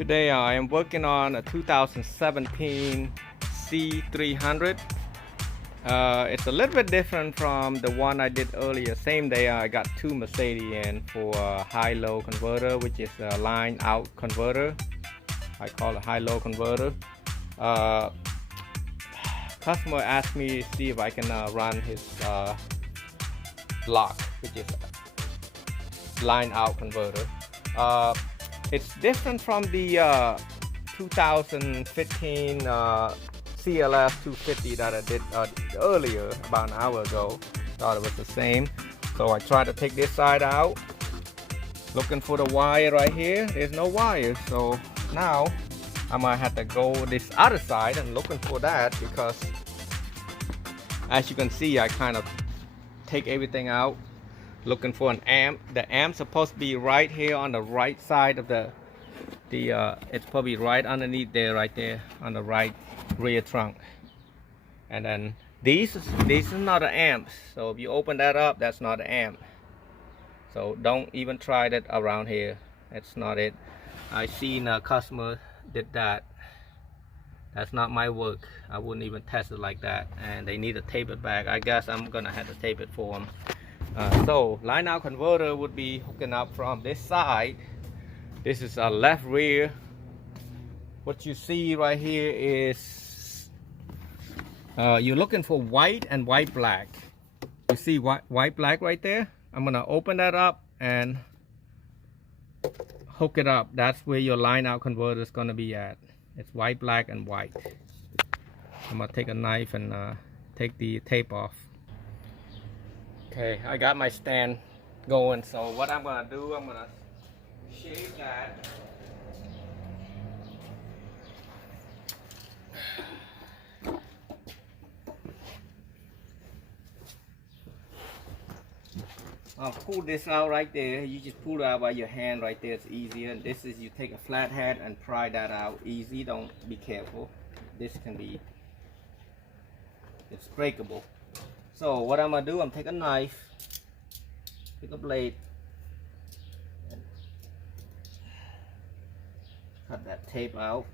Today I am working on a 2017 C300. It's a little bit different from the one I did earlier. Same day I got two Mercedes in for a high-low converter, which is a line-out converter. I call it high-low converter. Customer asked me to see if I can run his LOC, which is a line-out converter. It's different from the 2015 CLS 250 that I did earlier, about an hour ago. Thought it was the same. So I tried to take this side out, looking for the wire right here. There's no wire, so now I might have to go this other side and looking for that, because as you can see I kind of take everything out, looking for an amp. The amp's supposed to be right here on the right side of the it's probably right underneath there, right there on the right rear trunk. And then these is not an amp, so if you open that up, that's not an amp. So don't even try that around here. That's not it. I seen a customer did that. That's not my work. I wouldn't even test it like that, and they need to tape it back. I guess I'm gonna have to tape it for them. So line out converter would be hooking up from this side. This is a left rear. What you see right here is you're looking for white and white black. You see white black right there? I'm gonna open that up and hook it up. That's where your line out converter is gonna be at. It's white, black, and white. I'm gonna take a knife and take the tape off. Okay, I got my stand going, so what I'm gonna do, I'm gonna shave that. I'll pull this out right there. You just pull it out by your hand right there. It's easier. And this is, you take a flathead and pry that out. Easy. Don't be careful. This can be, it's breakable. So what I'm gonna do, I'm take a knife, take a blade, and cut that tape out.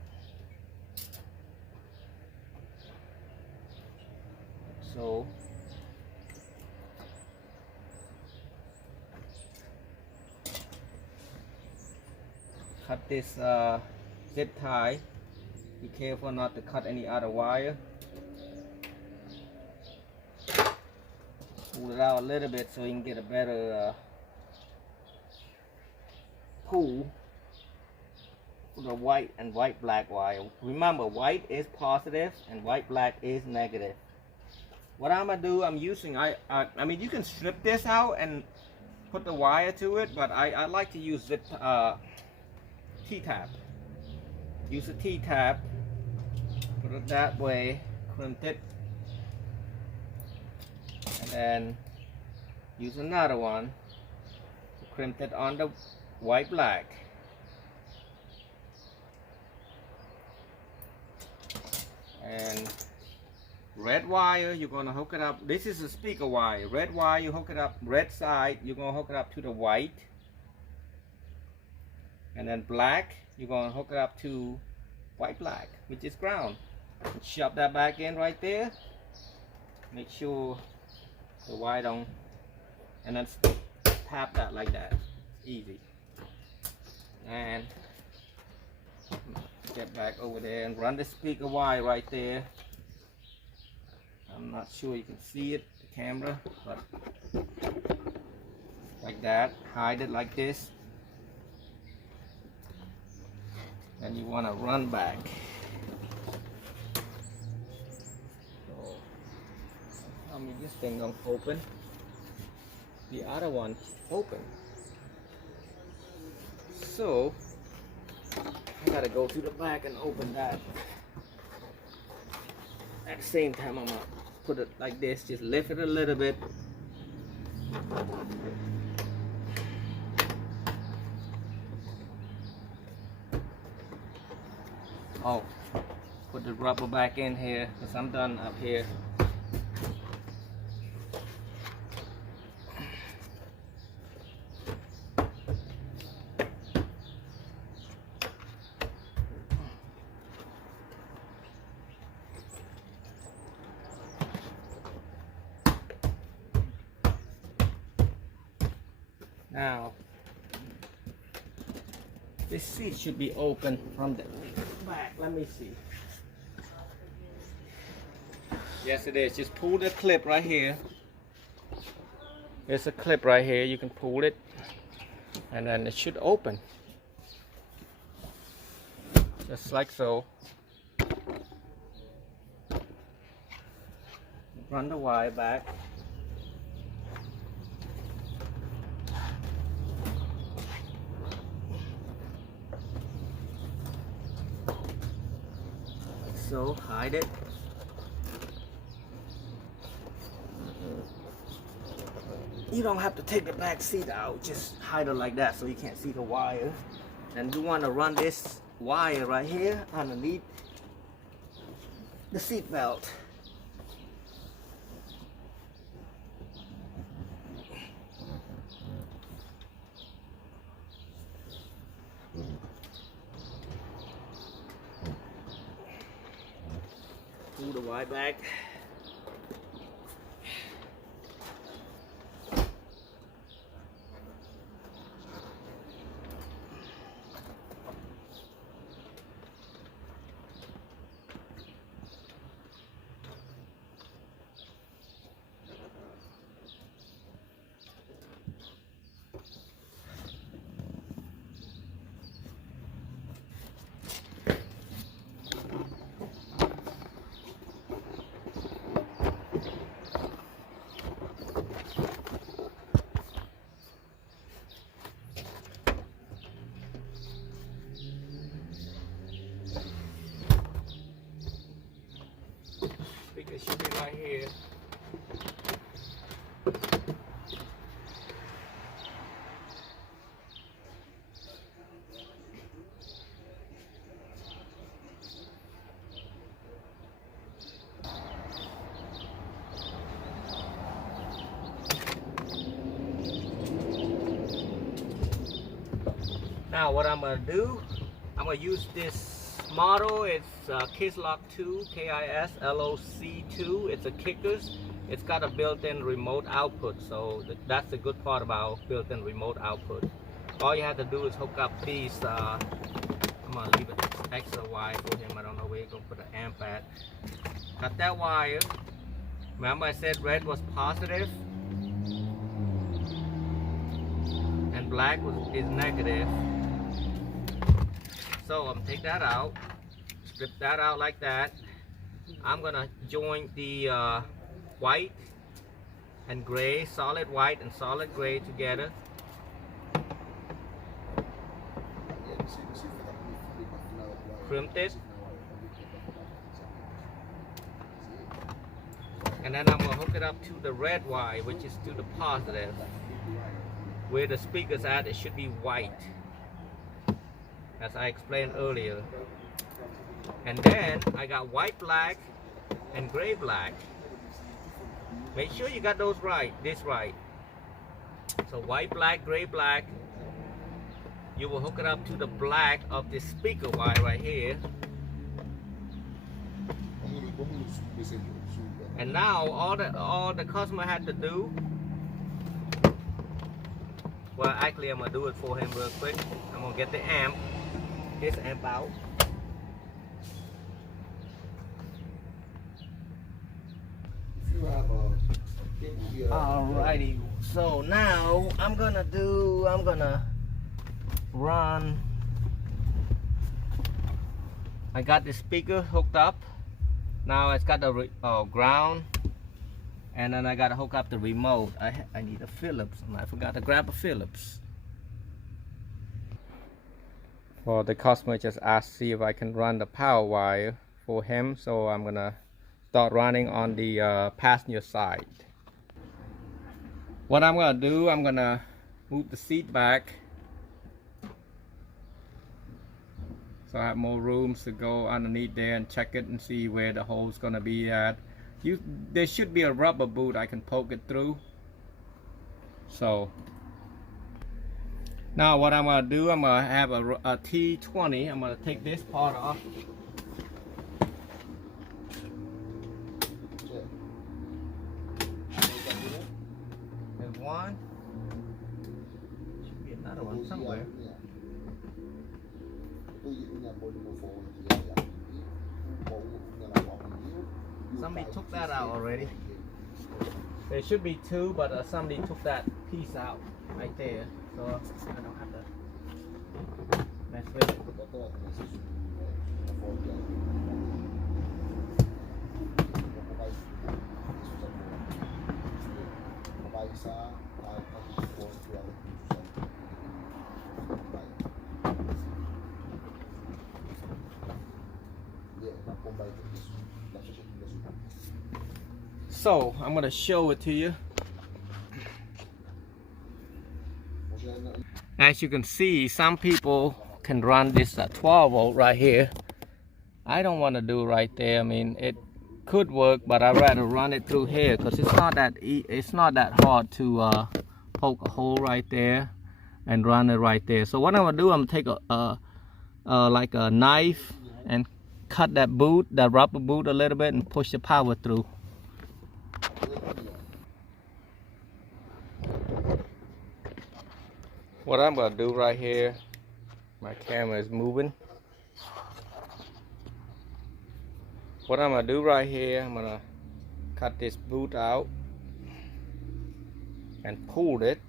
So cut this zip tie. Be careful not to cut any other wire. Pull it out a little bit so you can get a better pull for the white and white black wire. Remember, white is positive and white black is negative. What I'm gonna do, I'm using, I mean, you can strip this out and put the wire to it, but I like to use zip T-tap. Use a T-tap, put it that way, crimp it, and then use another one to crimp it on the white black. And red wire, you're gonna hook it up. This is a speaker wire. Red wire, you hook it up, red side, you're gonna hook it up to the white. And then black, you're gonna hook it up to white black, which is ground. And shove that back in right there. Make sure the wire don't, and then tap that like that. Easy. And get back over there and run the speaker wire right there. I'm not sure you can see it, the camera, but like that. Hide it like this. And you want to run back. So, I mean, this thing don't open. The other one open. So I gotta go to the back and open that. At the same time, I'm gonna put it like this. Just lift it a little bit. Oh, put the rubber back in here because I'm done up here. Now, this seat should be open from the back. Let me see. Yes, it is. Just pull the clip right here. There's a clip right here. You can pull it, and then it should open. Just like so. Run the wire back. So hide it. You don't have to take the back seat out, just hide it like that so you can't see the wire. And you want to run this wire right here underneath the seat belt. Pull the wire back. Speaker should be right here. Now what I'm going to do, I'm going to use this model. It's LOC 2, KIS LOC 2. It's a Kickers. It's got a built-in remote output, so that's the good part about built-in remote output. All you have to do is hook up these. I'm going to leave an extra wire for him. I don't know where you're going to put the amp at. Cut that wire. Remember I said red was positive and black is negative. So I'm going to take that out, strip that out like that. I'm going to join the white and gray, solid white and solid gray together. Crimped it. And then I'm going to hook it up to the red wire, which is to the positive. Where the speaker's at, it should be white, as I explained earlier. And then I got white black and gray black. Make sure you got those right, this right. So white black, gray black. You will hook it up to the black of this speaker wire right here. And now all the customer had to do, well, actually I'm gonna do it for him real quick. I'm gonna get the amp, his amp out. Alrighty, so now I'm gonna run. I got the speaker hooked up. Now it's got the ground, and then I gotta hook up the remote. I need a Phillips, and I forgot to grab a Phillips. Well, the customer just asked to see if I can run the power wire for him, so I'm gonna start running on the passenger side. What I'm gonna do, I'm gonna move the seat back so I have more rooms to go underneath there and check it and see where the hole's gonna be at. There should be a rubber boot I can poke it through. So now what I'm gonna do, I'm gonna have a T20. I'm gonna take this part off. There's one. Another one somewhere. Somebody took that out already. There should be two, but somebody took that piece out right there, so I don't have to mess with it. So I'm gonna show it to you. As you can see, some people can run this 12 volt right here. I don't want to do right there. I mean, it could work, but I'd rather run it through here because it's not that hard to poke a hole right there and run it right there. So what I'm gonna do, I'm gonna take like a knife and cut that boot, that rubber boot, a little bit and push the power through. What I'm gonna do right here, my camera is moving. What I'm gonna do right here, I'm gonna cut this boot out and pull it.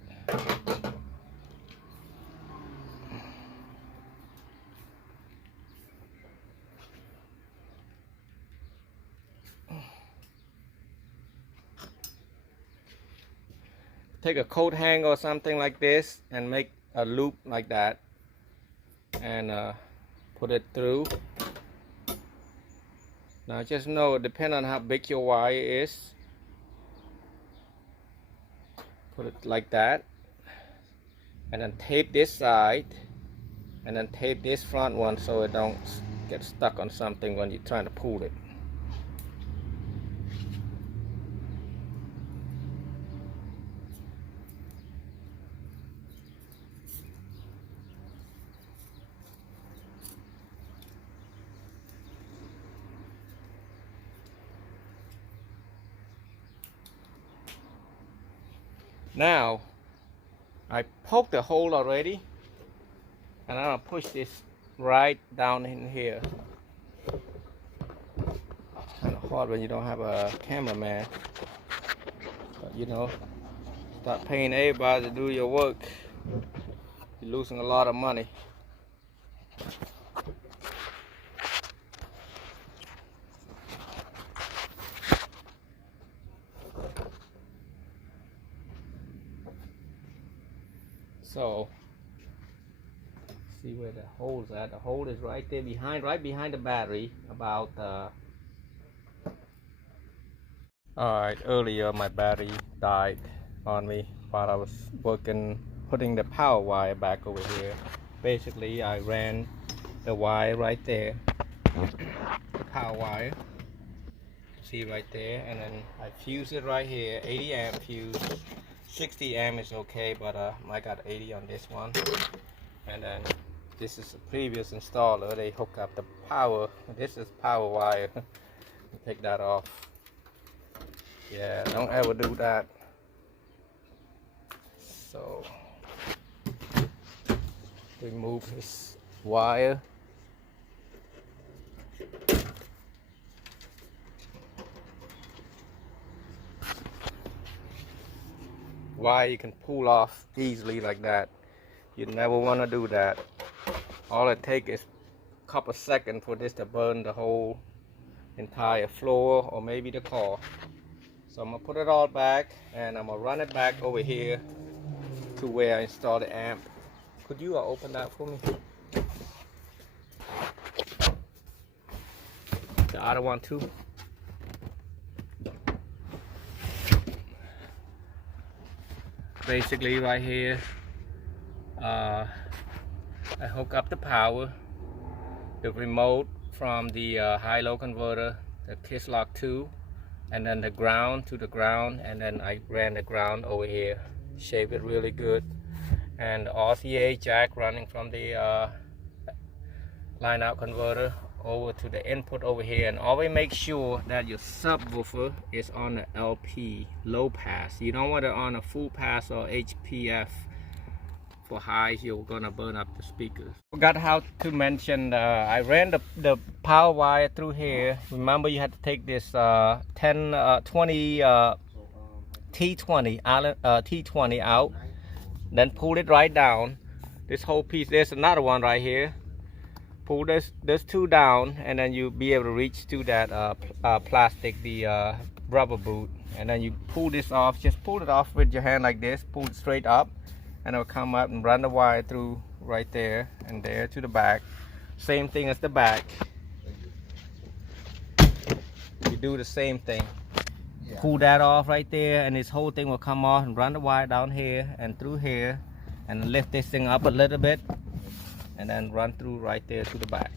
Take a coat hanger or something like this and make a loop like that and put it through. Now just know, depending on how big your wire is, put it like that and then tape this side and then tape this front one so it don't get stuck on something when you're trying to pull it. Now, I poked the hole already, and I'm gonna push this right down in here. It's kind of hard when you don't have a cameraman, but you know, start paying everybody to do your work, you're losing a lot of money. So, see where the hole's at. The hole is right there behind, right behind the battery. About alright, earlier my battery died on me while I was working, putting the power wire back over here. Basically, I ran the wire right there, the power wire. See right there, and then I fused it right here, 80 amp fuse. 60 amp is okay, but I got 80 on this one. And then this is a previous installer. They hook up the power. This is power wire. Take that off. Yeah, don't ever do that. So remove this wire. Wire you can pull off easily like that. You never want to do that. All it takes is a couple seconds for this to burn the whole entire floor or maybe the car. So I'm gonna put it all back and I'm gonna run it back over here to where I installed the amp. Could you open that for me? The other one too. Basically right here, I hook up the power, the remote from the high-low converter, the LOC 2, and then the ground to the ground, and then I ran the ground over here, shaped it really good, and the RCA jack running from the line-out converter over to the input over here. And always make sure that your subwoofer is on the LP, low pass. You don't want it on a full pass or HPF for high, you're gonna burn up the speakers. Forgot how to mention, I ran the power wire through here. Remember, you had to take this 20 T20 T20 out, then pull it right down. This whole piece, there's another one right here. Pull this two down, and then you'll be able to reach to that plastic, the rubber boot, and then you pull this off. Just pull it off with your hand like this, pull it straight up, and it'll come up and run the wire through right there and there to the back. Same thing as the back. You do the same thing. Pull that off right there, and this whole thing will come off and run the wire down here and through here, and lift this thing up a little bit, and then run through right there to the back.